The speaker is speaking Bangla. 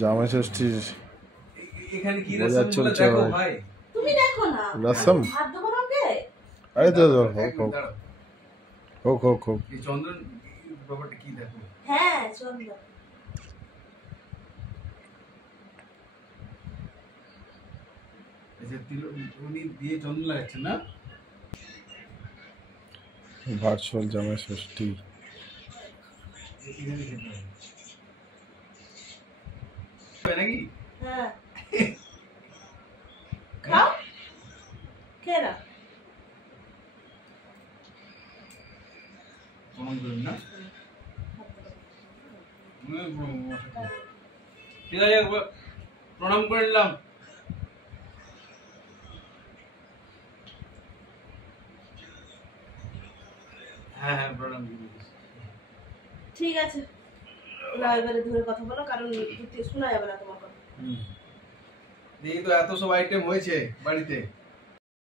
জামাই ষষ্ঠীর এখানে কি রসম গুলো দেখো ভাই, তুমি দেখো না রসম। হাত দেবো আমাকে। আরে তো হোক হোক হোক। এই চন্দন ব্যাপারটা কি দেখো। হ্যাঁ চন্দন আচ্ছা তিল উনি দিয়ে চন্দন লাগাচ্ছেন না? ভার্চুয়াল জামাই ষষ্ঠী। এখানে খেতে হবে নাকি? হ্যাঁ খাও খেয়ে না প্রণাম করুন না। ঠিক আছে প্রণাম করে নিলাম। হ্যাঁ হ্যাঁ প্রণাম। ঠিক আছে না এবারে ধরে কথা বলো কারণ শোনা যাবে না তোমার কথা। এই তো এত সব আইটেম হয়েছে বাড়িতে।